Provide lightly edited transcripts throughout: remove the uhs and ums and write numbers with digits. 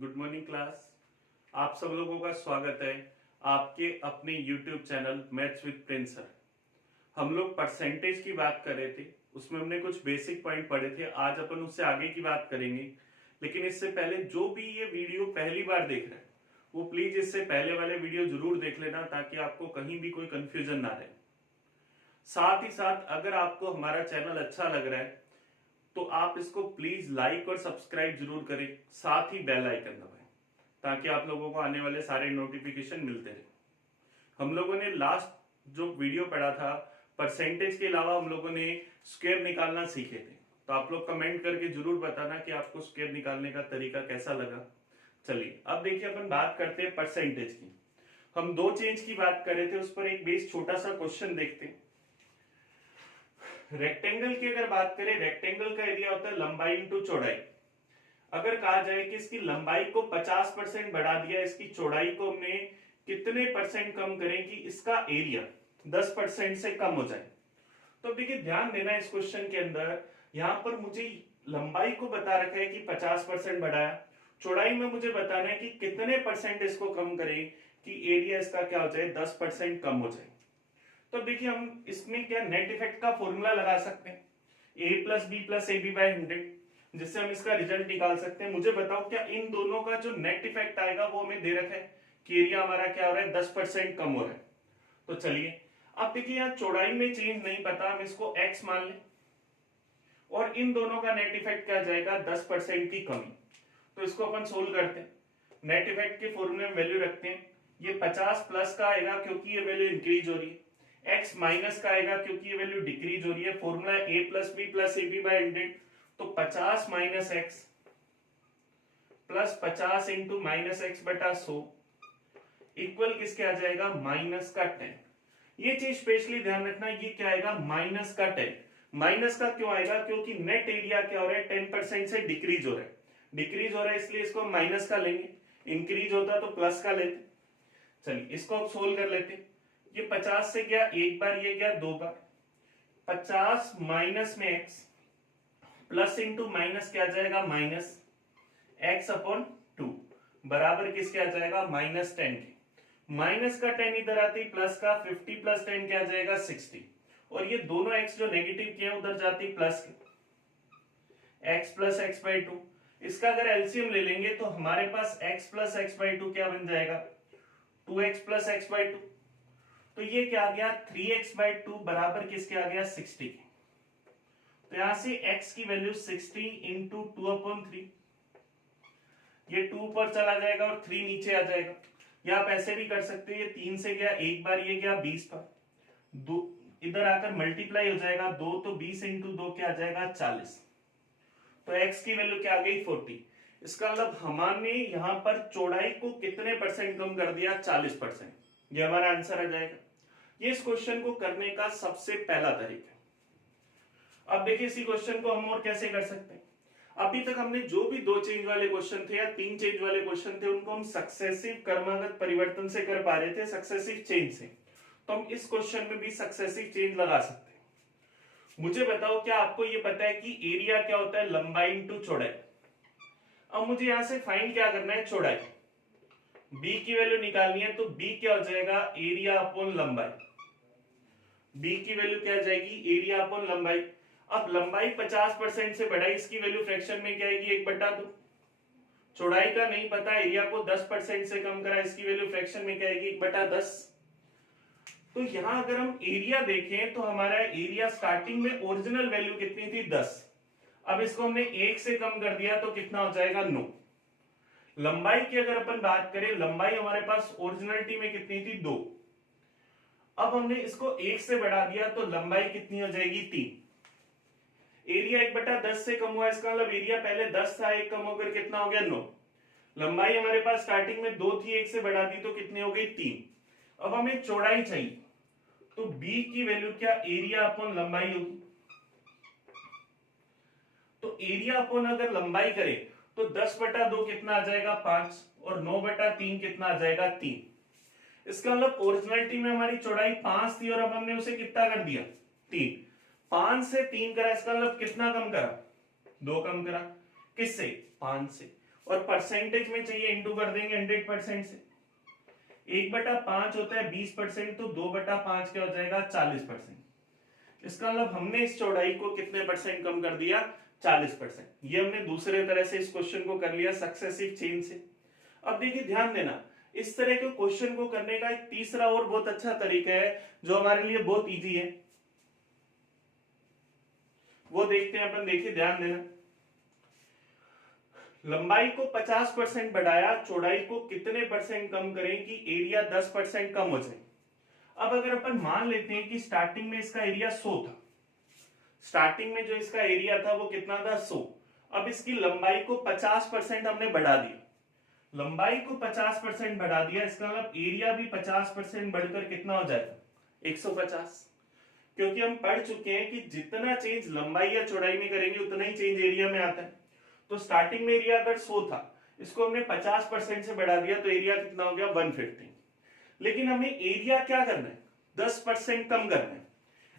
Good morning class. आप सब लोगों का स्वागत है आपके अपने YouTube channel maths with Prince sir. हम लोग परसेंटेज की बात कर रहे थे, उसमें हमने कुछ बेसिक पॉइंट पढ़े थे। आज अपन उससे आगे की बात करेंगे, लेकिन इससे पहले जो भी ये वीडियो पहली बार देख रहे हैं वो प्लीज इससे पहले वाले वीडियो जरूर देख लेना, ताकि आपको कहीं भी कोई कंफ्यूजन ना रहे। साथ ही साथ अगर आपको हमारा चैनल अच्छा लग रहा है तो आप इसको प्लीज लाइक और सब्सक्राइब जरूर करें, साथ ही बेल आइकन दबाएं ताकि आप लोगों को आने वाले सारे नोटिफिकेशन मिलते रहे। हम लोगों ने लास्ट जो वीडियो पढ़ा था परसेंटेज के अलावा हम लोगों ने स्क्वायर निकालना सीखे थे, तो आप लोग कमेंट करके जरूर बताना कि आपको स्क्वायर निकालने का तरीका कैसा लगा। चलिए अब देखिए अपन बात करते हैं परसेंटेज की। हम दो चेंज की बात कर रहे थे, उस पर एक बेस छोटा सा क्वेश्चन देखते हैं। रेक्टेंगल की अगर बात करें, रेक्टेंगल का एरिया होता है लंबाई इंटू चौड़ाई। अगर कहा जाए कि इसकी लंबाई को 50% बढ़ा दिया, इसकी चौड़ाई को हमने कितने परसेंट कम करें कि इसका एरिया 10% से कम हो जाए। तो देखिए ध्यान देना इस क्वेश्चन के अंदर, यहां पर मुझे लंबाई को बता रखा है कि 50% बढ़ाया, चौड़ाई में मुझे बताना है कि कितने परसेंट इसको कम करें कि एरिया इसका क्या हो जाए, 10% कम हो जाए। तो देखिए हम इसमें क्या नेट इफेक्ट का फॉर्मूला लगा सकते हैं, a plus b plus a b by 100, जिससे हम इसका रिजल्ट निकाल सकते हैं। मुझे बताओ क्या इन दोनों का जो नेट इफेक्ट आएगा वो हमें दे रखा है कि एरिया हमारा क्या हो रहा है, 10% कम हो रहा है। तो चलिए अब देखिए यहाँ चौड़ाई में चेंज नहीं पता, हम इसको x मान लें और इन दोनों का नेट इफेक्ट क्या जाएगा, 10% की कमी। तो इसको अपन सोल्व करते हैं। नेट इफेक्ट के फॉर्मूले में वैल्यू रखते हैं, ये 50 प्लस का आएगा क्योंकि ये वैल्यू इंक्रीज हो रही है, x माइनस का आएगा क्योंकि ये वैल्यू डिक्रीज हो रही है। Formula a plus b plus a b by 100, तो 50 minus x plus 50 into minus x बटा 100 इक्वल किसके आ जाएगा, माइनस का 10। ये चीज स्पेशली ध्यान रखना, ये क्या आएगा, माइनस का 10। माइनस का क्यों आएगा, क्योंकि नेट एरिया क्या हो रहा है, 10% से डिक्रीज हो रहा है। डिक्रीज हो रहा है इसलिए इसको माइनस का लेंगे, इंक्रीज होता तो प्लस का लेते। चलिए इसको अब सोल्व कर लेते। ये 50 से गया एक बार, ये गया दो बार, 50 माइनस में x प्लस इंटू माइनस क्या जाएगा, माइनस x अपॉन 2 बराबर किसके आ जाएगा, माइनस 10 के। माइनस का 10 इधर आती प्लस का 50 प्लस 10 क्या जाएगा 60, और ये दोनों x जो नेगेटिव किए उधर जाती प्लस के, x प्लस एक्स बाई 2। इसका अगर एलसीएम ले लेंगे तो हमारे पास x प्लस एक्स बाई 2 क्या बन जाएगा, 2x प्लस एक्स बाई 2। तो ये क्या आ गया, 3x बाई 2 बराबर किसके आ गया, 60 के। तो यहां से x की वैल्यू 60 इंटू 2/3, ये 2 पर चला जाएगा और 3 नीचे आ जाएगा। या आप ऐसे भी कर सकते हैं, ये 3 से गया एक बार, ये गया 20 पर, दो इधर आकर मल्टीप्लाई हो जाएगा, 2 तो 20 इंटू 2 क्या आ जाएगा, 40। तो x की वैल्यू क्या आ गई, 40। इसका मतलब हमने यहां पर चौड़ाई को कितने परसेंट कम कर दिया, 40%। ये हमारा आंसर आ जाएगा। ये इस क्वेश्चन को करने का सबसे पहला तरीका। अब देखिए इसी क्वेश्चन को हम और कैसे कर सकते हैं। अभी तक हमने जो भी दो चेंज वाले क्वेश्चन थे या तीन चेंज वाले क्वेश्चन थे उनको हम सक्सेसिव क्रमागत परिवर्तन से कर पा रहे थे, सक्सेसिव चेंज से। तो हम इस क्वेश्चन में भी सक्सेसिव चेंज लगा सकते हैं। मुझे बताओ क्या आपको ये पता है कि एरिया क्या होता है, लंबाई इंटू चौड़ाई। अब मुझे यहां से फाइंड क्या करना है, चौड़ाई। b की वैल्यू निकालनी है, तो b क्या हो जाएगा, एरिया अपॉन लंबाई। b की वैल्यू क्या जाएगी, एरिया अपॉन लंबाई। अब लंबाई 50% से बढ़ाई, इसकी वैल्यू फ्रैक्शन में क्या आएगी, 1/2। चौड़ाई का नहीं पता, एरिया को 10% से कम करा, इसकी वैल्यू फ्रैक्शन में क्या आएगी, 1/10। तो यहां अगर हम एरिया देखें तो हमारा एरिया स्टार्टिंग में ओरिजिनल वैल्यू कितनी थी, 10। अब इसको हमने 1 से कम कर दिया तो कितना हो जाएगा, 9। लंबाई की अगर अपन बात करें, लंबाई हमारे पास ओरिजिनलिटी में कितनी थी, 2। अब हमने इसको 1 से बढ़ा दिया तो लंबाई कितनी हो जाएगी, 3। एरिया 1/10 से कम हुआ, इसका मतलब एरिया पहले 10 था, 1 कम होकर कितना हो गया, 9। लंबाई हमारे पास स्टार्टिंग में 2 थी, 1 से बढ़ा दी तो कितनी हो गई, 3। अब हमें चौड़ाई चाहिए, तो b की वैल्यू क्या, एरिया अपॉन लंबाई होगी। तो एरिया अपॉन अगर लंबाई करें तो 10/2 कितना आ जाएगा, 5, और 9/3 कितना आ जाएगा, 3। इसका मतलब ओरिजिनलिटी में हमारी चौड़ाई 5 थी और अब हमने उसे कितना कर दिया, 3। 5 से 3 करा, इसका मतलब कितना कम करा, 2 कम करा। किससे, 5 से। और परसेंटेज में चाहिए इंटू कर देंगे 100% से। 1/5 होता है 20%, तो 2/5 क्या हो जाएगा 40%। इसका मतलब हमने इस चौड़ाई को कितने परसेंट कम कर दिया 40%। ये हमने दूसरे तरह से इस क्वेश्चन को कर लिया सक्सेसिव चेन से। अब देखिए ध्यान देना, इस तरह के क्वेश्चन को करने का एक तीसरा और बहुत अच्छा तरीका है जो हमारे लिए बहुत इजी है, वो देखते हैं अपन। देखिए ध्यान देना, लंबाई को 50% बढ़ाया, चौड़ाई को कितने परसेंट कम करें कि एरिया 10% कम हो जाए। अब अगर अपन मान लेते हैं कि स्टार्टिंग में इसका एरिया 100 था, स्टार्टिंग में जो इसका एरिया था वो कितना था 100। अब इसकी लंबाई को 50% हमने बढ़ा दिया, लंबाई को 50% बढ़ा दिया, इसका मतलब एरिया भी 50% बढ़कर कितना हो जाएगा 150। क्योंकि हम पढ़ चुके हैं कि जितना चेंज लंबाई या चौड़ाई में करेंगे उतना ही चेंज एरिया में आता है। तो स्टार्टिंग में एरिया अगर 100 था, इसको हमने 50% से बढ़ा दिया तो एरिया कितना हो गया 150। लेकिन हमें एरिया क्या करना है 10% कम करना है।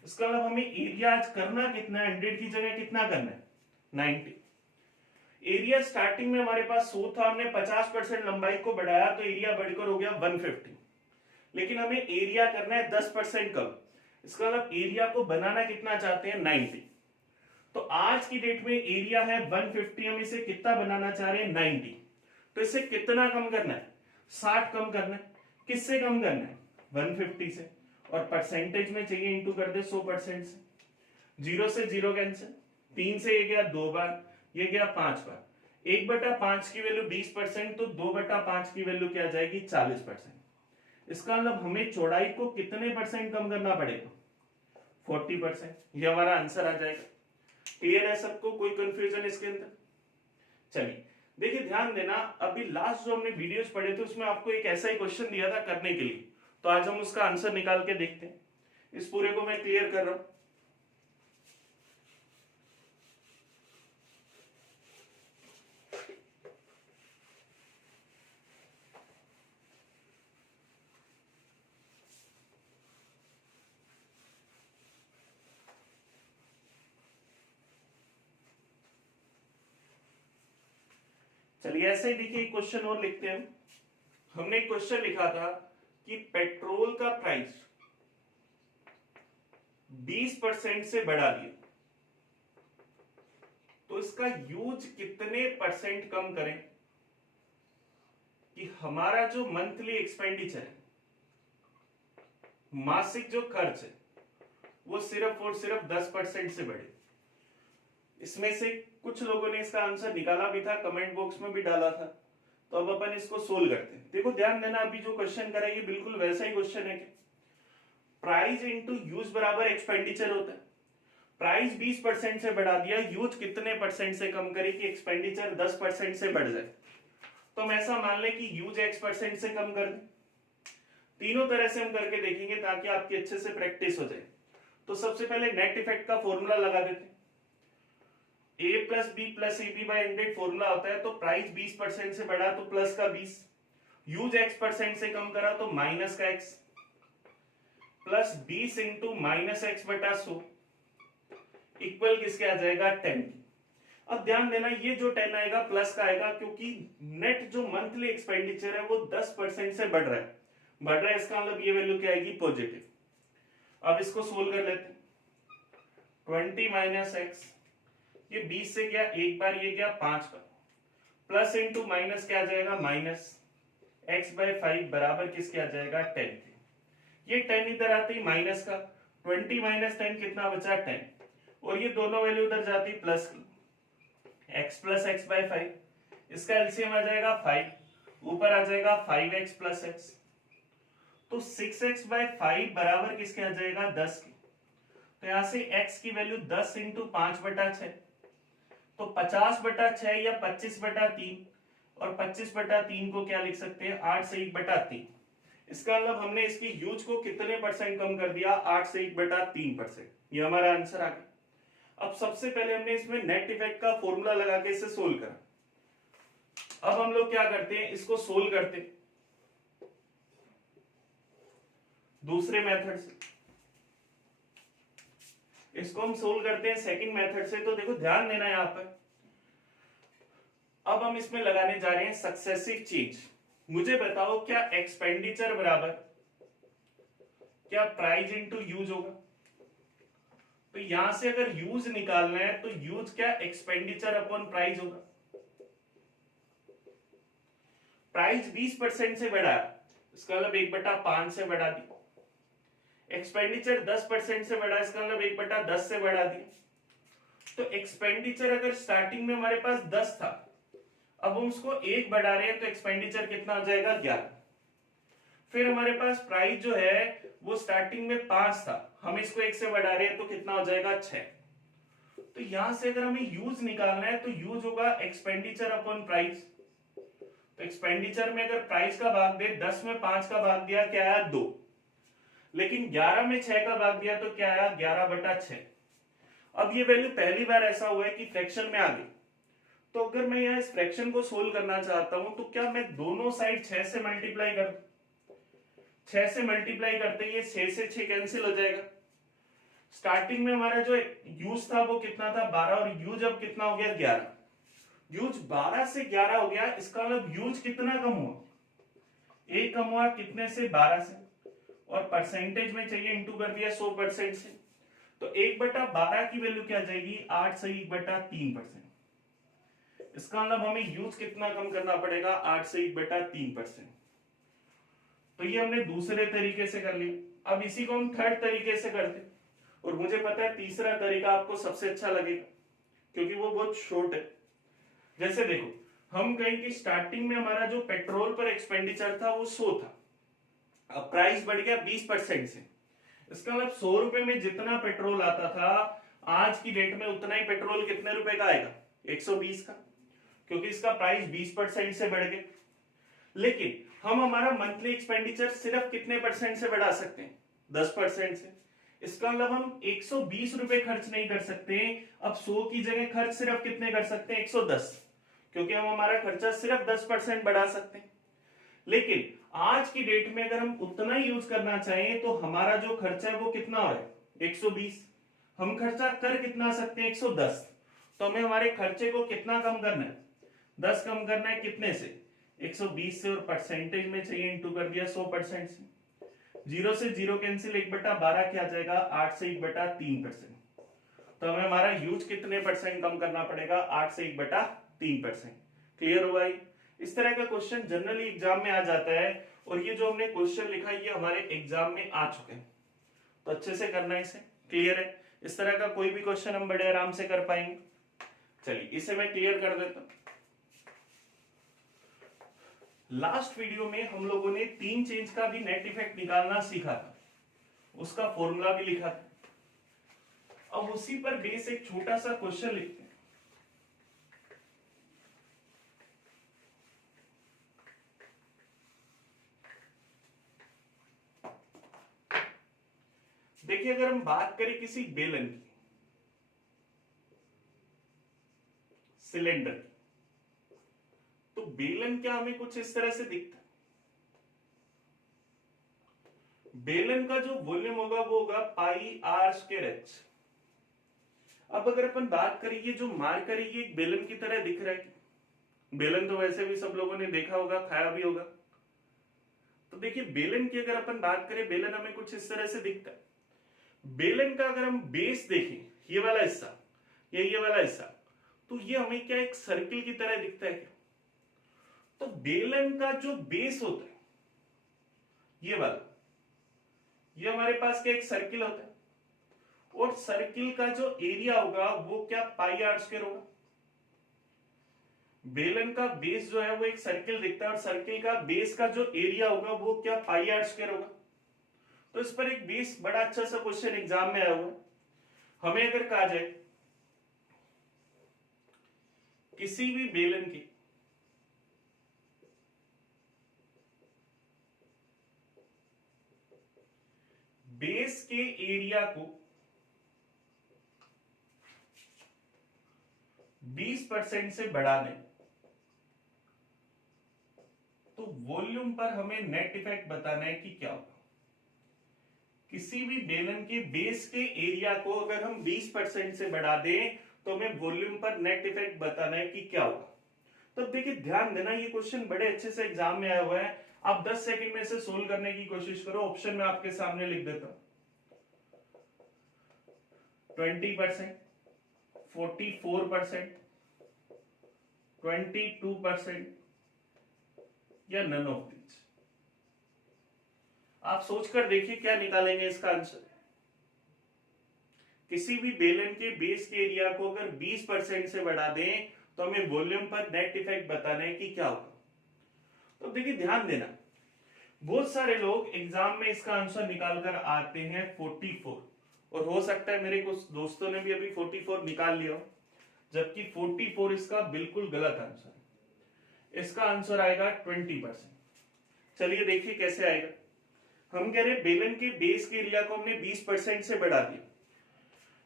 इसका मतलब हमें एरिया आज करना कितना है, 100 की जगह कितना करना है 90। एरिया स्टार्टिंग में हमारे पास 100 था, हमने 50% लंबाई को बढ़ाया तो एरिया बढ़कर हो गया 150। लेकिन हमें एरिया करना है 10% कम। इसका मतलब एरिया को बनाना कितना चाहते हैं 90। तो आज की डेट में एरिया है 150, हम इसे कितना बनाना चाह रहे हैं 90। तो इसे कितना कम करना है 60 कम करना है। किससे कम करना है 150 से, और परसेंटेज में चाहिए इंटू कर दे 100% से। 0 से 0 कैंसिल, 3 से ये गया 2 बार, ये गया 5 बार। 1/5 की वैल्यू 20%, तो 2/5 की वैल्यू क्या आ जाएगी 40%। इसका मतलब हमें चौड़ाई को कितने परसेंट कम करना पड़ेगा 40%। ये हमारा आंसर आ जाएगा। क्लियर है सबको, कोई कंफ्यूजन इसके अंदर? चलिए देखिए ध्यान देना, अभी लास्ट जो हमने वीडियोस पढ़े थे उसमें आपको एक ऐसा ही क्वेश्चन दिया था करने के लिए, तो आज हम उसका आंसर निकाल के देखते हैं। इस पूरे को मैं क्लियर कर रहा हूं। चलिए ऐसे ही देखिए क्वेश्चन और लिखते हैं। हमने एक क्वेश्चन लिखा था कि पेट्रोल का प्राइस 20% से बढ़ा दिया, तो इसका यूज कितने परसेंट कम करें कि हमारा जो मंथली एक्सपेंडिचर है, मासिक जो खर्च है, वो सिर्फ और सिर्फ 10% से बढ़े। इसमें से कुछ लोगों ने इसका आंसर निकाला भी था, कमेंट बॉक्स में भी डाला था। तो अब अपन इसको सोल्व करते हैं। देखो ध्यान देना, अभी जो क्वेश्चन करा ये बिल्कुल वैसा ही क्वेश्चन है कि प्राइस इंटू यूज बराबर एक्सपेंडिचर होता है। प्राइस 20% से बढ़ा दिया, यूज कितने परसेंट से कम करे कि एक्सपेंडिचर 10% से बढ़ जाए। तो हम ऐसा मान लें कि यूज X% से कम कर दें। तीनों तरह से हम करके देखेंगे ताकि आपकी अच्छे से प्रैक्टिस हो जाए। तो सबसे पहले नेट इफेक्ट का फॉर्मूला लगा देते हैं। A plus b plus AB by 100 formula होता है। तो प्राइस 20% से बढ़ा तो प्लस का 20, यूज X% से कम करा तो माइनस का X, plus 20 into minus X बटा 100 इक्वल किसके आ जाएगा 10। अब ध्यान देना, ये जो 10 आएगा प्लस का आएगा, क्योंकि नेट जो मंथली एक्सपेंडिचर है वो 10% से बढ़ रहा है, इसका मतलब ये वैल्यू क्या आएगी पॉजिटिव। अब इसको सोल्व कर लेते हैं। 20 माइनस एक्स, ये 20 से गया एक बार, ये गया 5 बार, प्लस इंटू माइनस क्या आ जाएगा माइनस x बाय 5 बराबर किसके आ जाएगा 10 के। ये 10 इधर आती है माइनस का, 20 माइनस 10 कितना बचा 10, और ये दोनों वैल्यू उधर जाती प्लस की, x प्लस एक्स बाय 5, इसका एलसीएम आ जाएगा 5, ऊपर आ जाएगा 5x प्लस एक्स। तो 6x बाय 5 बराबर किसके आ जाएगा 10 की। तो यहां से x की वैल्यू 10 इंटू 5 बटा 6, तो 50 बटा 6 या 25 बटा 3, और 25 बटा 3 को क्या लिख सकते हैं 8 से 1 बटा 3। इसका मतलब हमने इसकी यूज को कितने परसेंट कम कर दिया 8 से 1 बटा 3%। ये हमारा आंसर आ गया। अब सबसे पहले हमने इसमें नेट इफेक्ट का फॉर्मूला लगा के इसे सोल्व करा। अब हम लोग क्या करते हैं, इसको सोल्व करते हैं दूसरे मेथड से। इसको हम सोल्व करते हैं सेकंड मेथड से। तो देखो ध्यान देना यहां पर, अब हम इसमें लगाने जा रहे हैं सक्सेसिव चेंज। मुझे बताओ क्या एक्सपेंडिचर बराबर क्या प्राइस इंटू यूज होगा? तो यहां से अगर यूज निकालना है तो यूज क्या एक्सपेंडिचर अपॉन प्राइस होगा। प्राइस 20% से बढ़ा, इसका मतलब 1/5 से बढ़ा दी। एक्सपेंडिचर 10% से बढ़ा, इसका मतलब 1/10 से बढ़ा दी। तो एक्सपेंडिचर अगर स्टार्टिंग में हमारे पास 10 था, अब हम उसको 1 बढ़ा रहे हैं तो एक्सपेंडिचर कितना हो जाएगा 11। फिर हमारे पास प्राइस जो है वो स्टार्टिंग में 5 था, हम इसको 1 से बढ़ा रहे हैं तो कितना हो जाएगा 6। तो यहां से अगर हमें यूज निकालना है तो यूज होगा एक्सपेंडिचर अपॉन प्राइस। तो एक्सपेंडिचर में अगर प्राइस का भाग दे, 10 में 5 का भाग दिया क्या आया 2, लेकिन 11 में 6 का भाग दिया तो क्या आया 11/6। अब ये वैल्यू पहली बार ऐसा हुआ है कि फ्रैक्शन में आ गई। तो अगर मैं यहाँ इस फ्रैक्शन को सोल्व करना चाहता हूं तो क्या मैं दोनों साइड 6 से मल्टीप्लाई कर, 6 से मल्टीप्लाई करते ही 6 से 6 कैंसिल हो जाएगा। स्टार्टिंग में हमारा जो यूज था वो कितना था 12 और यूज अब कितना हो गया 11। यूज 12 से 11 हो गया, इसका मतलब यूज कितना कम हुआ, एक कम हुआ कितने से 12 से, और परसेंटेज में चाहिए इंटू कर दिया 100% से। तो 1/12 की वैल्यू क्या जाएगी 8 से 1/3%। इसका मतलब हमें यूज कितना कम करना पड़ेगा 8 से 1/3%। तो ये हमने दूसरे तरीके से कर लिया। अब इसी को हम थर्ड तरीके से करते, और मुझे पता है तीसरा तरीका आपको सबसे अच्छा लगेगा क्योंकि वो बहुत शॉर्ट है। जैसे देखो, हम कहें कि स्टार्टिंग में हमारा जो पेट्रोल पर एक्सपेंडिचर था वो 100 था, अब प्राइस बढ़ गया 20% से। इसका मतलब 100 रुपए में जितना पेट्रोल आता था, आज की डेट में उतना ही पेट्रोल कितने रुपए का आएगा 120 का, क्योंकि इसका प्राइस 20% से बढ़ गया। लेकिन हम हमारा मंथली एक्सपेंडिचर सिर्फ कितने परसेंट से बढ़ा सकते हैं 10% से। इसका मतलब हम 120 रुपए खर्च नहीं कर सकते, अब 100 की जगह खर्च सिर्फ कितने कर सकते हैं 110, क्योंकि हम हमारा खर्चा सिर्फ 10% बढ़ा सकते हैं। लेकिन आज की डेट में अगर हम उतना ही यूज करना चाहें तो हमारा जो खर्चा है वो कितना हो रहा है 120, हम खर्चा कर कितना सकते हैं 110। तो हमें हमारे खर्चे को कितना कम करना है 10 कम करना है, कितने से 120 से, और परसेंटेज में चाहिए इंटू कर दिया 100% से। 0 से 0 कैंसिल, 1/12 क्या आ जाएगा 8 से 1/3%। तो हमें हमारा यूज कितने परसेंट कम करना पड़ेगा 8 से 1/3%। क्लियर हुआ? इस तरह का क्वेश्चन जनरली एग्जाम में आ जाता है, और ये जो हमने क्वेश्चन लिखा है ये हमारे एग्जाम में आ चुके हैं, तो अच्छे से करना है इसे। क्लियर है? इस तरह का कोई भी क्वेश्चन हम बड़े आराम से कर पाएंगे। चलिए इसे मैं क्लियर कर देता हूं। लास्ट वीडियो में हम लोगों ने 3 चेंज का भी नेट इफेक्ट निकालना सीखा था, उसका फॉर्मूला भी लिखा था। अब उसी पर बेस एक छोटा सा क्वेश्चन लिखते हैं। देखिए, अगर हम बात करें किसी बेलन की, सिलेंडर की, तो बेलन क्या हमें कुछ इस तरह से दिखता है। बेलन का जो वॉल्यूम होगा वो होगा πr²h। अब अगर अपन बात करें, ये जो मार्कर है ये एक बेलन की तरह दिख रहा है। बेलन तो वैसे भी सब लोगों ने देखा होगा, खाया भी होगा। तो देखिए, बेलन की अगर अपन बात करें, बेलन हमें कुछ इस तरह से दिखता है। बेलन का अगर हम बेस देखें, ये वाला हिस्सा, ये वाला हिस्सा, तो ये हमें क्या एक सर्किल की तरह दिखता है क्या? तो बेलन का जो बेस होता है ये वाला, ये हमारे पास क्या एक सर्किल होता है, और सर्किल का जो एरिया होगा वो क्या πr² होगा। बेलन का बेस जो है वो एक सर्किल दिखता है, और सर्किल का बेस का जो एरिया होगा वो क्या πr² होगा। तो इस पर एक बेस बड़ा अच्छा सा क्वेश्चन एग्जाम में आया हुआ है। हमें अगर कहा जाए किसी भी बेलन की बेस के एरिया को 20% से बढ़ा दें, तो वॉल्यूम पर हमें नेट इफेक्ट बताना है कि क्या होगा। किसी भी बेलन के बेस के एरिया को अगर हम 20% से बढ़ा दें तो हमें वॉल्यूम पर नेट इफेक्ट बताना है कि क्या होगा। तो अब देखिए ध्यान देना, ये क्वेश्चन बड़े अच्छे से एग्जाम में आया हुआ है। आप 10 सेकंड में से सोल्व करने की कोशिश करो। ऑप्शन में आपके सामने लिख देता हूं, 20%, 44%, 22% या नन ऑफ दीज। आप सोचकर देखिए क्या निकालेंगे इसका आंसर। किसी भी बेलन के बेस के एरिया को अगर 20% से बढ़ा दें तो हमें वॉल्यूम पर नेट इफेक्ट बताना है कि क्या होगा। तो देखिए ध्यान देना, बहुत सारे लोग एग्जाम में इसका आंसर निकाल कर आते हैं 44, और हो सकता है मेरे कुछ दोस्तों ने भी अभी 44 निकाल लिया हो, जबकि 44 इसका बिल्कुल गलत आंसर है। इसका आंसर आएगा 20%। चलिए देखिए कैसे आएगा। हम कह रहे बेलन के बेस के एरिया को हमने 20% से बढ़ा दिया।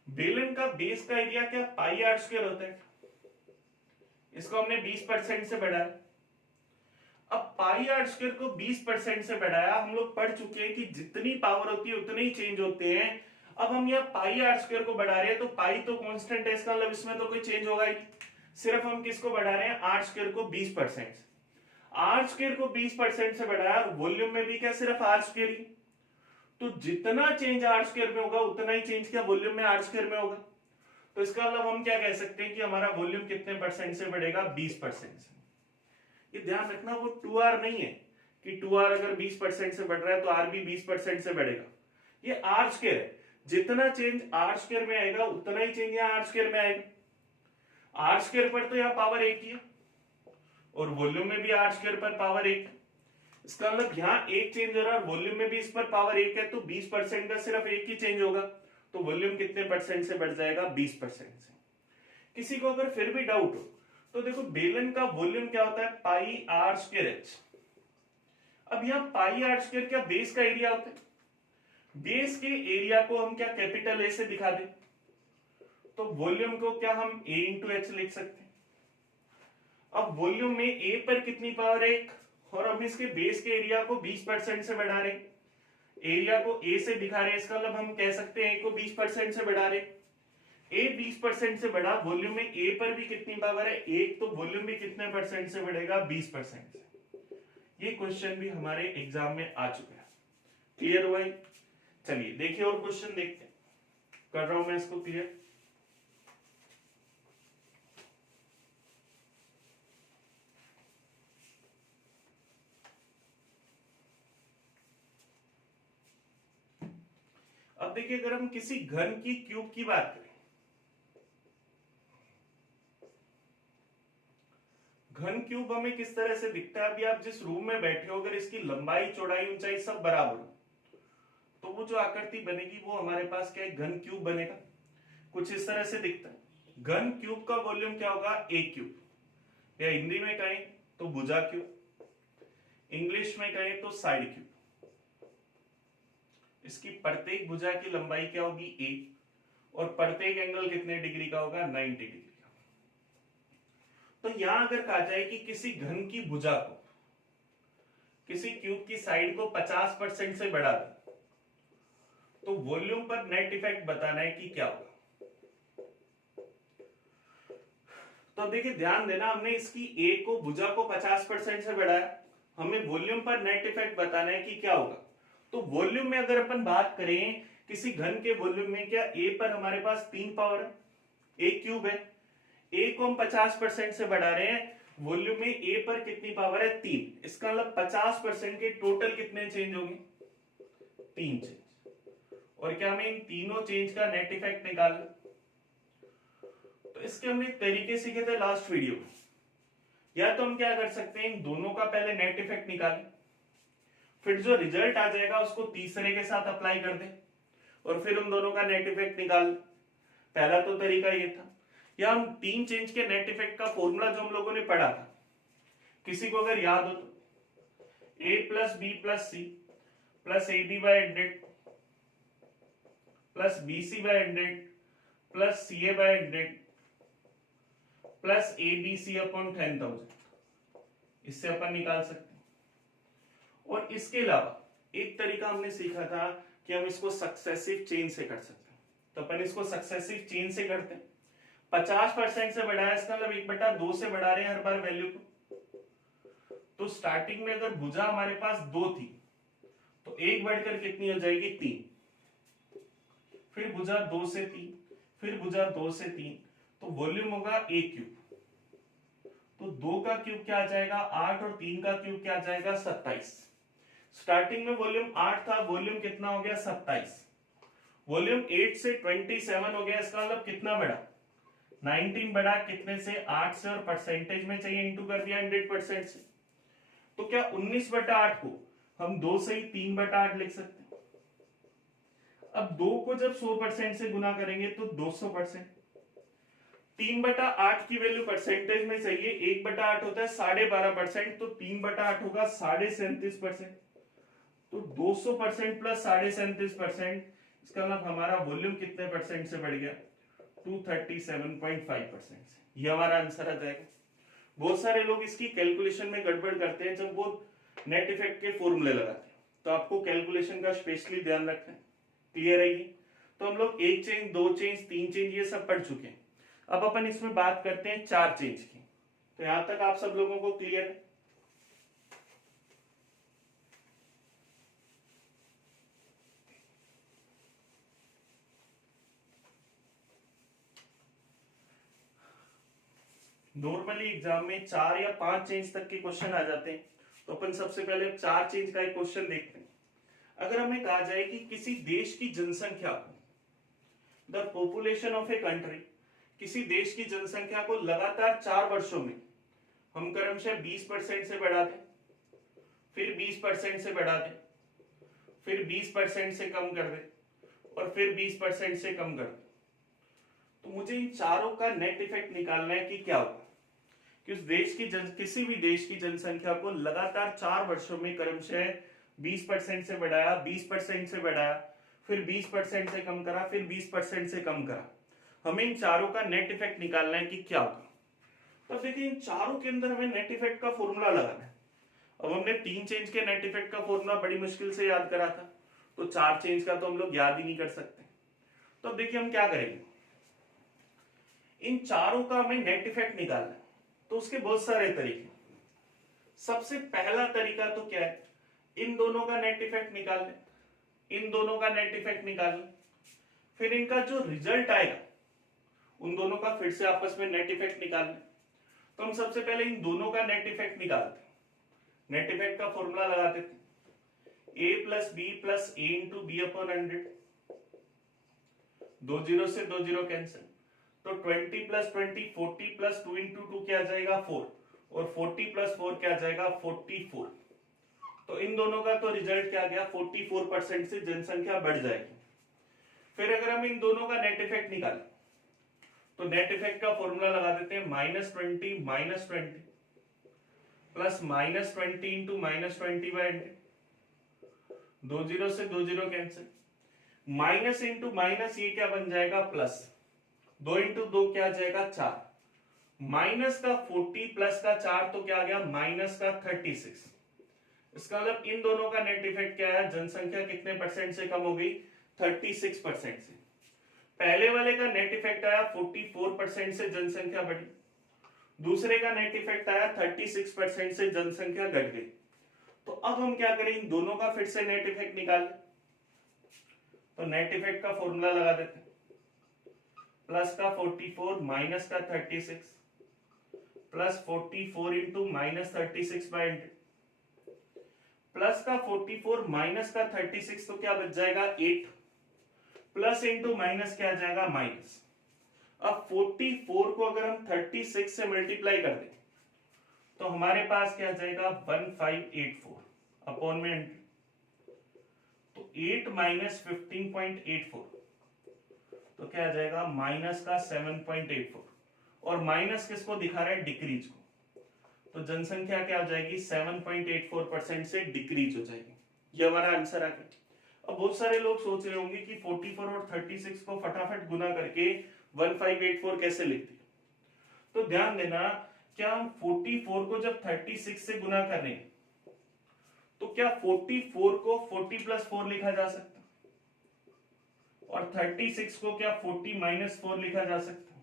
बेलन का बेस का एरिया क्या पाई आर स्क्वायर होता है, इसको हमने 20% से बढ़ाया। अब पाई आर स्क्वायर को 20% से बढ़ाया, हम लोग पढ़ चुके हैं कि जितनी पावर होती है उतने ही चेंज होते हैं। अब हम यहाँ पाई आर स्क्वायर को बढ़ा रहे हैं, तो पाई तो कांस्टेंट है, इसका मतलब इसमें तो कोई चेंज होगा ही। सिर्फ हम किसको बढ़ा रहे हैं, आर स्क्वायर को 20%। आर स्क्वायर को 20% से बढ़ाया, वॉल्यूम में भी क्या सिर्फ आर स्क्वायर ही, तो जितना चेंज आर स्क्वायर में होगा उतना ही चेंज क्या वॉल्यूम में आर स्क्वायर में होगा। तो इसका मतलब हम क्या कह सकते हैं कि हमारा वॉल्यूम कितने परसेंट से बढ़ेगा, 20% से। ये ध्यान रखना, वो 2r नहीं है कि 2r अगर 20% से बढ़ रहा है तो r भी 20% से बढ़ेगा। ये आर स्क्वायर है, जितना चेंज आर स्क्वायर में आएगा उतना ही चेंज यहाँ आर स्क्वायर में आएगा। आर स्क्वायर पर तो यहाँ पावर 1 ही है, और वॉल्यूम में भी आर स्क्वायर पर पावर 1 है। इसका मतलब यहाँ एक चेंज हो रहा है, वॉल्यूम में भी इस पर पावर 1 है, तो 20% का सिर्फ एक ही चेंज होगा, तो वॉल्यूम कितने परसेंट से बढ़ जाएगा, 20% से। किसी को अगर फिर भी डाउट हो तो देखो बेलन का वॉल्यूम क्या होता है, पाई आर स्क्वायर एच। अब यहाँ पाई आर स्क्वायर क्या बेस का एरिया होता है, बेस के एरिया को हम क्या कैपिटल ए से दिखा दें, तो वॉल्यूम को क्या हम ए इंटू एच लिख सकते हैं। अब वॉल्यूम में ए पर कितनी पावर, 1, और हम इसके बेस के एरिया को 20% से बढ़ा रहे, एरिया को ए से दिखा रहे, इसका मतलब हम कह सकते हैं ए को 20% से बढ़ा रहे। ए 20% से बढ़ा, वॉल्यूम में ए पर भी कितनी पावर है, 1, तो वॉल्यूम भी कितने परसेंट से बढ़ेगा, 20% से। ये क्वेश्चन भी हमारे एग्जाम में आ चुका है। क्लियर हुआ? चलिए देखिए और क्वेश्चन देखते हैं, कर रहा हूं मैं इसको क्लियर। अब देखिए अगर हम किसी घन की क्यूब की बात करें, घन क्यूब हमें किस तरह से दिखता है। अभी आप जिस रूम में बैठे हो, अगर इसकी लंबाई चौड़ाई ऊंचाई सब बराबर हो तो वो जो आकृति बनेगी वो हमारे पास क्या है, घन क्यूब बनेगा। कुछ इस तरह से दिखता है। घन क्यूब का वॉल्यूम क्या होगा, ए क्यूब, या हिंदी में कहें तो भुजा क्यूब, इंग्लिश में कहें तो साइड क्यूब। इसकी प्रत्येक भुजा की लंबाई क्या होगी, ए, और प्रत्येक एंगल कितने डिग्री का होगा, 90 डिग्री का। तो यहां अगर कहा जाए कि किसी घन की भुजा को किसी क्यूब की साइड को 50% से बढ़ा दे, तो वॉल्यूम पर नेट इफेक्ट बताना है कि क्या होगा। तो देखिए ध्यान देना, हमने इसकी ए को भुजा को 50% से बढ़ाया, हमें वॉल्यूम पर नेट इफेक्ट बताना है कि क्या होगा। तो वॉल्यूम में अगर अपन बात करें किसी घन के वॉल्यूम में, क्या ए पर हमारे पास 3 पावर है, ए क्यूब है, ए को हम 50% से बढ़ा रहे हैं, वॉल्यूम में ए पर कितनी पावर है, 3। इसका मतलब 50% के टोटल कितने चेंज होंगे, 3 चेंज। और क्या हमें इन तीनों चेंज का नेट इफेक्ट निकालना, तो इसके हमने एक तरीके सीखे थे लास्ट वीडियो में। या तो हम क्या कर सकते हैं, इन दोनों का पहले नेट इफेक्ट निकालें, फिर जो रिजल्ट आ जाएगा उसको तीसरे के साथ अप्लाई कर दें, और फिर उन दोनों का नेट इफेक्ट निकाल। पहला तो तरीका ये था। या हम 3 चेंज के नेट इफेक्ट का फॉर्मूला जो हम लोगों ने पढ़ा था, किसी को अगर याद हो तो, a plus b plus c plus a b by 100 plus b c by 100 plus c a by 100 plus a b c upon 10,000, इससे अपन निकाल सकते हैं। और इसके अलावा एक तरीका हमने सीखा था कि हम इसको सक्सेसिव चेन से कर सकते हैं, तो अपन इसको सक्सेसिव चेन से करते हैं। 50% से बढ़ाया, इसका मतलब 1/2 से बढ़ा रहे हैं हर बार वैल्यू को। तो स्टार्टिंग में अगर भुजा हमारे पास 2 थी तो 1 बढ़कर कितनी हो जाएगी 3, फिर भुजा 2 से 3, फिर भुजा 2 से 3, तो वॉल्यूम होगा a क्यूब। तो 2 का क्यूब क्या आ जाएगा 8 और 3 का क्यूब क्या आ जाएगा 27। स्टार्टिंग में वॉल्यूम 8 था, वॉल्यूम कितना हो गया 27। वॉल्यूम 8 से 27 हो गया, इसका मतलब कितना बढ़ा 19 बढ़ा, कितने से 8 से, और परसेंटेज में चाहिए इंटू कर दिया 100% से। तो क्या 19/8 को हम 2 से ही 3/8 लिख सकते हैं। अब 2 को जब 100% से गुना करेंगे तो 200%। 3/8 की वैल्यू परसेंटेज में चाहिए, 1/8 होता है 12.5%, तो 3/8 होगा 37.5%। तो 200% प्लस 37.5%, इसका मतलब हमारा वॉल्यूम कितने परसेंट से बढ़ गया 237.5% से। ये हमारा आंसर आ जाएगा। बहुत सारे लोग इसकी कैलकुलेशन में गड़बड़ करते हैं जब वो नेट इफेक्ट के फॉर्मूले लगाते हैं, तो आपको कैलकुलेशन का स्पेशली ध्यान रखना है। क्लियर है ये? तो हम लोग 1 चेंज, 2 चेंज, 3 चेंज ये सब पढ़ चुके हैं। अब अपन इसमें बात करते हैं 4 चेंज की। तो यहां तक आप सब लोगों को क्लियर है? नॉर्मली एग्जाम में 4 या 5 चेंज तक के क्वेश्चन आ जाते हैं, तो अपन सबसे पहले 4 चेंज का एक क्वेश्चन देखते हैं। अगर हमें कहा जाए कि किसी देश की जनसंख्या को, the population of a country, किसी देश की जनसंख्या को लगातार 4 वर्षों में हम क्रमशः 20% से बढ़ा दें, फिर 20% से बढ़ा दें, फिर 20% से कम कर दें, और फिर 20% से कम कर दें, तो मुझे इन चारों का नेट इफेक्ट निकालना है कि क्या होगा कि उस देश की किसी भी देश की जनसंख्या को लगातार 4 वर्षों में क्रमशः 20% से बढ़ाया, 20% से बढ़ाया, फिर 20% से कम करा, फिर 20% से कम करा। हमें इन चारों का नेट इफेक्ट निकालना है कि क्या होगा। तो देखिए इन चारों के अंदर हमें नेट इफेक्ट का फॉर्मूला लगाना है। अब हमने 3 चेंज के नेट इफेक्ट का फॉर्मूला बड़ी मुश्किल से याद करा था, तो 4 चेंज का तो हम लोग याद ही नहीं कर सकते। तो अब देखिए हम क्या करेंगे, इन चारों का हमें नेट इफेक्ट निकालना है। तो उसके बहुत सारे तरीके। सबसे पहला तरीका तो क्या है, इन दोनों का नेट इफेक्ट निकाल लें, इन दोनों का नेट इफेक्ट निकाल लें, फिर इनका जो रिजल्ट आएगा उन दोनों का फिर से आपस में नेट इफेक्ट निकाल लें। तो हम सबसे पहले इन दोनों का नेट इफेक्ट निकालते हैं। नेट इफेक्ट का फॉर्मूला लगा देते हैं, a plus b plus a into b upon 100। 2 0 से 2 0 कैंसिल, तो 20 प्लस 20 40 प्लस 2 इंटू 2 क्या आ जाएगा 4, और 40 प्लस 4 क्या आ जाएगा 44। तो इन दोनों का तो रिजल्ट क्या गया 44% से जनसंख्या बढ़ जाएगी। फिर अगर हम इन दोनों का नेट इफेक्ट निकालें तो नेट इफेक्ट का फॉर्मूला लगा देते हैं, -20 माइनस 20 प्लस -20 इंटू -20/100। 2 0 से 2 0 कैंसिल, माइनस इंटू माइनस ये क्या बन जाएगा प्लस, 2 इंटू 2 क्या आ जाएगा 4, माइनस का 40 प्लस का 4 तो क्या आ गया माइनस का 36। इसका मतलब इन दोनों का नेट इफेक्ट क्या है, जनसंख्या कितने परसेंट से कम हो गई 36% से। पहले वाले का नेट इफेक्ट आया 44% से जनसंख्या बढ़ी, दूसरे का नेट इफेक्ट आया 36% से जनसंख्या घट गई। तो अब हम क्या करें, इन दोनों का फिर से नेट इफेक्ट निकालें। तो नेट इफेक्ट का फॉर्मूला लगा देते हैं, प्लस का 44 माइनस का 36 प्लस 44 इंटू -36/100, प्लस का 44 माइनस का 36 तो क्या बच जाएगा 8, प्लस इंटू माइनस क्या आ जाएगा माइनस। अब 44 को अगर हम 36 से मल्टीप्लाई कर दें तो हमारे पास क्या आ जाएगा 1584 अपॉन में 100। तो 8 माइनस 15.84 तो क्या आ जाएगा माइनस का 7.84, और माइनस किसको दिखा रहा है डिक्रीज को, तो जनसंख्या क्या हो जाएगी 7.84% से डिक्रीज हो जाएगी। ये हमारा आंसर आ गया। अब बहुत सारे लोग सोच रहे होंगे कि 44 और 36 को फटाफट गुना करके 1584 कैसे लिखते, तो ध्यान देना क्या हम 44 को जब 36 से गुना कर रहे हैं तो क्या 44 को 40 प्लस 4 लिखा जा सकता, और 36 को क्या 40 माइनस 4 लिखा जा सकता।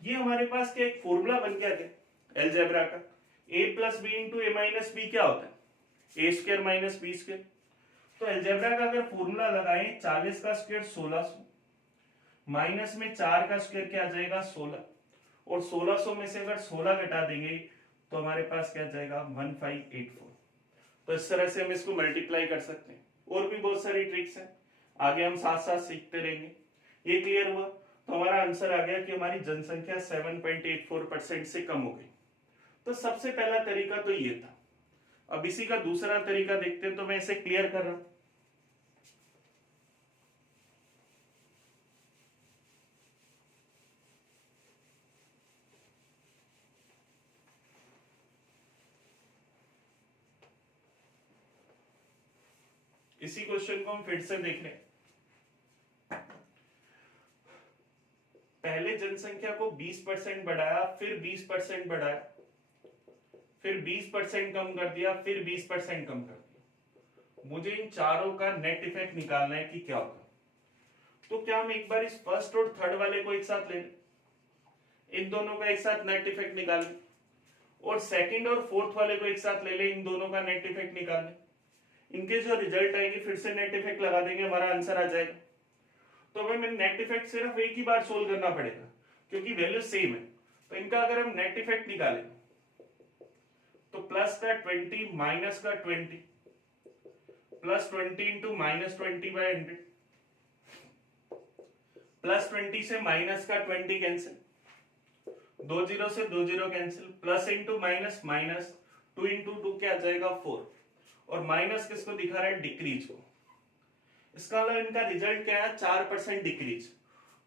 ये हमारे पास क्या एक फॉर्मूला बन गया क्या अलजेब्रा का, a plus b into a minus b क्या होता है, a square minus b square. तो अलजेब्रा का अगर फॉर्मूला लगाएं 40 का स्क्वायर 1600 माइनस में 4 का स्क्वायर क्या आ जाएगा 16, और 1600 में से अगर 16 घटा देंगे तो हमारे पास क्या जाएगा 1584। तो इस तरह से हम इसको मल्टीप्लाई कर सकते हैं। और भी बहुत सारी ट्रिक्स हैं, आगे हम साथ साथ सीखते रहेंगे। ये क्लियर हुआ? तो हमारा आंसर आ गया कि हमारी जनसंख्या 7.84% से कम हो गई। तो सबसे पहला तरीका तो ये था। अब इसी का दूसरा तरीका देखते हैं, तो मैं इसे क्लियर कर रहा हूं। इसी क्वेश्चन को हम फिर से देख लें। पहले जनसंख्या को 20% बढ़ाया, फिर 20% बढ़ाया, फिर 20% कम कर दिया, फिर 20% कम कर दिया। मुझे इन चारों का नेट इफेक्ट निकालना है कि क्या होगा। तो क्या हम एक बार इस फर्स्ट और थर्ड वाले को एक साथ ले लें, इन दोनों का एक साथ नेट इफेक्ट निकालें, और सेकंड और फोर्थ वाले को एक साथ ले लें, इन दोनों का नेट इफेक्ट निकालें। इनके जो रिजल्ट आएगी फिर से नेट इफेक्ट लगा देंगे, हमारा आंसर आ जाएगा। तो हमें नेट इफेक्ट सिर्फ एक ही बार सोल्व करना पड़ेगा क्योंकि वैल्यू सेम है। तो इनका अगर हम नेट इफेक्ट निकालें तो प्लस का 20 माइनस का 20 plus 20 into minus 20 by 100, plus 20 से माइनस का 20 कैंसिल, 2 जीरो से 2 zero cancel, plus into minus minus, 2 into 2 क्या आ जाएगा 4, और माइनस किसको दिखा रहा है डिक्रीज को। इसका मतलब इनका रिजल्ट क्या है 4% डिक्रीज।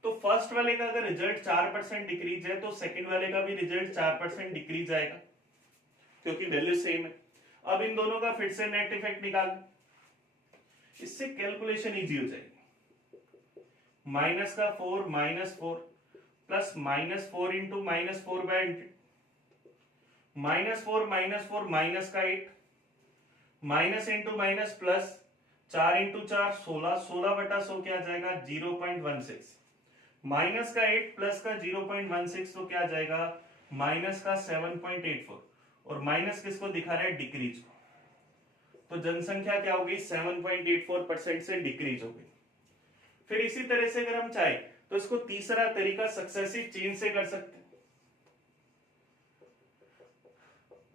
तो फर्स्ट वाले का अगर रिजल्ट 4% डिक्रीज है तो सेकंड वाले का भी रिजल्ट 4% डिक्रीज आएगा क्योंकि वैल्यू सेम है। अब इन दोनों का फिर से नेट इफेक्ट निकाल, इससे कैलकुलेशन इजी हो जाएगी। माइनस का 4 minus 4 plus minus 4 into minus 4 by 100, minus 4 minus का 8, minus into minus plus, 4 into 4 16, 16 बटा 100 क्या आ जाएगा 0.16, माइनस का 8 प्लस का 0.16 तो क्या आ जाएगा माइनस का 7.84, और माइनस किसको दिखा रहा है डिक्रीज को। तो जनसंख्या क्या हो गई 7.84% से डिक्रीज हो गई। फिर इसी तरह से अगर हम चाहे तो इसको तीसरा तरीका सक्सेसिव चेन से कर सकते हैं,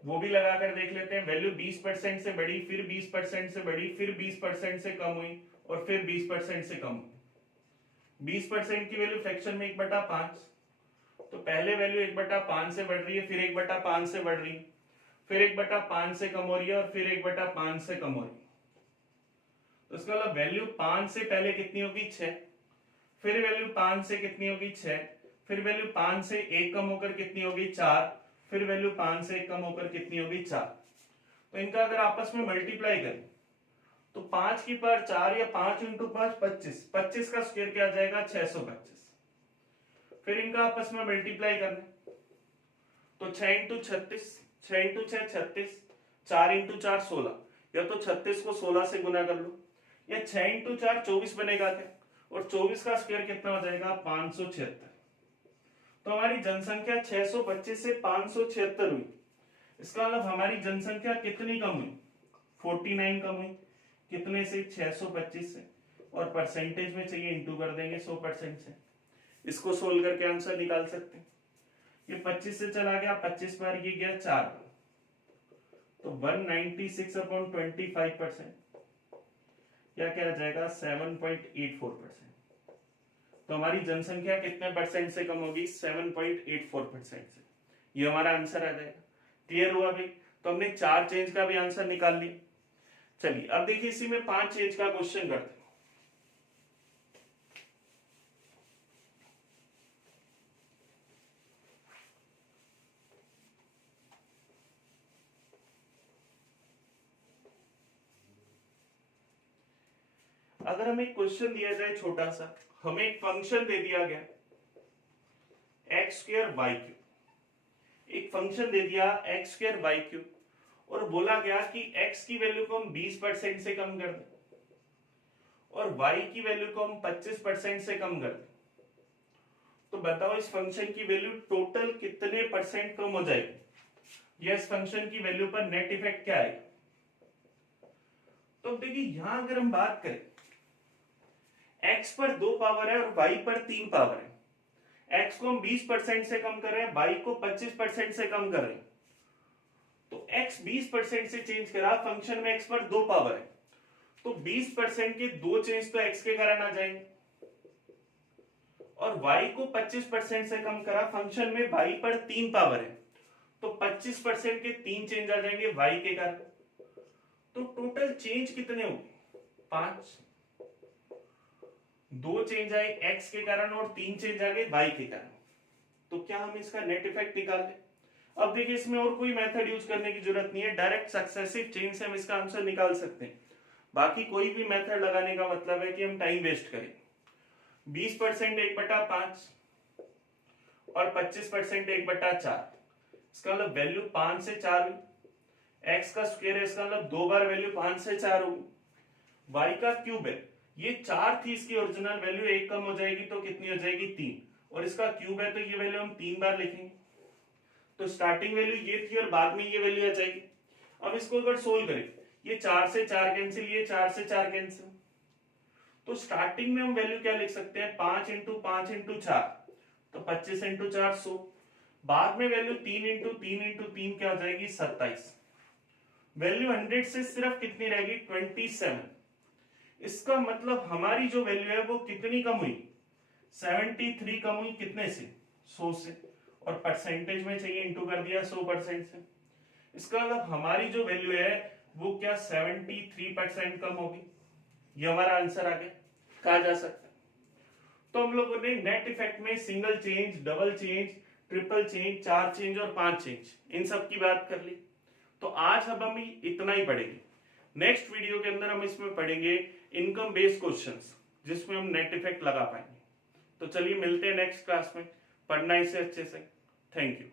वो भी लगाकर देख लेते हैं। वैल्यू 20% से बढ़ी, फिर 20% से बढ़ी, फिर 20% से कम हुई, और फिर 20% से कम हुई। 20% की वैल्यू फ्रैक्शन में 1/5, तो पहले वैल्यू 1/5 से बढ़ रही है, फिर 1/5 से बढ़ रही है, फिर 1/5 से कम हो रही है, और फिर 1/5 से कम हो रही है। तो इसका मतलब वैल्यू 5 से पहले कितनी होगी 6, फिर वैल्यू 5 से कितनी होगी 6, फिर वैल्यू 5 से 1 कम होकर कितनी होगी 4, फिर वैल्यू 5 से 1 कम होकर कितनी होगी 4। तो इनका अगर आपस में मल्टीप्लाई करें तो 5 की पावर 4 या 5 इंटू 5 25, 25 का स्क्वायर क्या आ जाएगा 625। फिर इनका आपस में मल्टीप्लाई करना तो 6 इंटू 36, 6 इंटू 6 36, 4 इंटू 4 16, या तो 36 को 16 से गुना कर लो, या 6 इंटू 4 24 बनेगा क्या, और 24 का स्क्वायर कितना हो जाएगा 576। तो हमारी जनसंख्या 625 से 576 हुई। इसका मतलब हमारी जनसंख्या कितनी कम हुई 49 कम हुई, कितने से 625 से, और परसेंटेज में चाहिए इंटू कर देंगे 100% से। इसको सोल्व करके आंसर निकाल सकते हैं। ये 25 से चला गया, 25 बार ये गया 4, तो 196/25% क्या क्या आ जाएगा 7.84%। तो हमारी जनसंख्या कितने परसेंट से कम होगी 7.84% से। ये हमारा आंसर आ जाएगा। क्लियर हुआ भाई? तो हमने 4 चेंज का भी आंसर निकाल लिया। चलिए अब देखिए इसी में 5 चेंज का क्वेश्चन करते हैं। अगर हमें एक क्वेश्चन दिया जाए छोटा सा, हमें एक फंक्शन दे दिया गया x² y³, एक फंक्शन दे दिया x² y³, और बोला गया कि x की वैल्यू को हम 20% से कम कर दें और y की वैल्यू को हम 25% से कम कर दें। तो बताओ इस फंक्शन की वैल्यू टोटल कितने परसेंट कम हो जाएगी, या इस फंक्शन की वैल्यू पर नेट इफेक्ट क्या आएगा। तो देखिए यहां अगर हम बात करें x पर 2 पावर है और y पर 3 पावर है, x को हम 20% से कम कर रहे हैं, y को 25% से कम कर रहे हैं, तो x 20% से चेंज करा, फंक्शन में x पर 2 पावर है, तो 20% के 2 चेंज तो x के कारण आ जाएंगे, और y को 25% से कम करा, फंक्शन में y पर 3 पावर है, तो 25% के 3 चेंज आ जाएंगे y के कारण, तो टोटल चेंज कितने होंगे 5, 2 चेंज आए x के कारण और 3 चेंज आ गए y के कारण। तो क्या हम इसका नेट इफेक्ट निकाल लें। अब देखिए इसमें और कोई मेथड यूज करने की जरूरत नहीं है, डायरेक्ट सक्सेसिव चेंज से हम इसका आंसर निकाल सकते हैं। बाकी कोई भी मेथड लगाने का मतलब है कि हम टाइम वेस्ट करें। 20% 1/5 और 25% 1/4, इसका मतलब वैल्यू 5 से 4 हुई, x का स्क्वायर है, इसका मतलब 2 बार वैल्यू 5 से 4 होगी, y का क्यूब है, ये 4 थी, इसकी ओरिजिनल वैल्यू 1 कम हो जाएगी तो कितनी हो जाएगी 3, और इसका क्यूब है तो ये वैल्यू हम 3 बार लिखेंगे, तो स्टार्टिंग वैल्यू ये थी और बाद में ये वैल्यू आ जाएगी। अब इसको अगर सोल्व करें, ये 4 से 4 कैंसिल, ये 4 से 4 कैंसिल, तो स्टार्टिंग में हम वैल्यू क्या लिख सकते हैं 5 इंटू 5 इंटू 4, तो 25 इंटू 4 100, बाद में वैल्यू 3 इंटू 3 इंटू 3 क्या हो जाएगी 27, वैल्यू 100 से सिर्फ कितनी रहेगी 27। इसका मतलब हमारी जो वैल्यू है वो कितनी कम हुई 73 कम हुई, कितने से 100 से, और परसेंटेज में चाहिए इंटू कर दिया 100% से, इसका मतलब हमारी जो वैल्यू है वो क्या 73% कम होगी, ये हमारा आंसर आगे कहा जा सकता है। तो हम लोगों ने नेट इफेक्ट में single change, double change, triple change, 4 change और 5 चेंज, इन सब की बात कर ली। तो आज अब हम इतना ही पढ़ेंगे। नेक्स्ट वीडियो के अंदर हम इसमें पढ़ेंगे इनकम बेस्ड क्वेश्चंस, जिसमें हम नेट इफेक्ट लगा पाएंगे। तो चलिए मिलते हैं नेक्स्ट क्लास में, पढ़ना इसे अच्छे से। Thank you.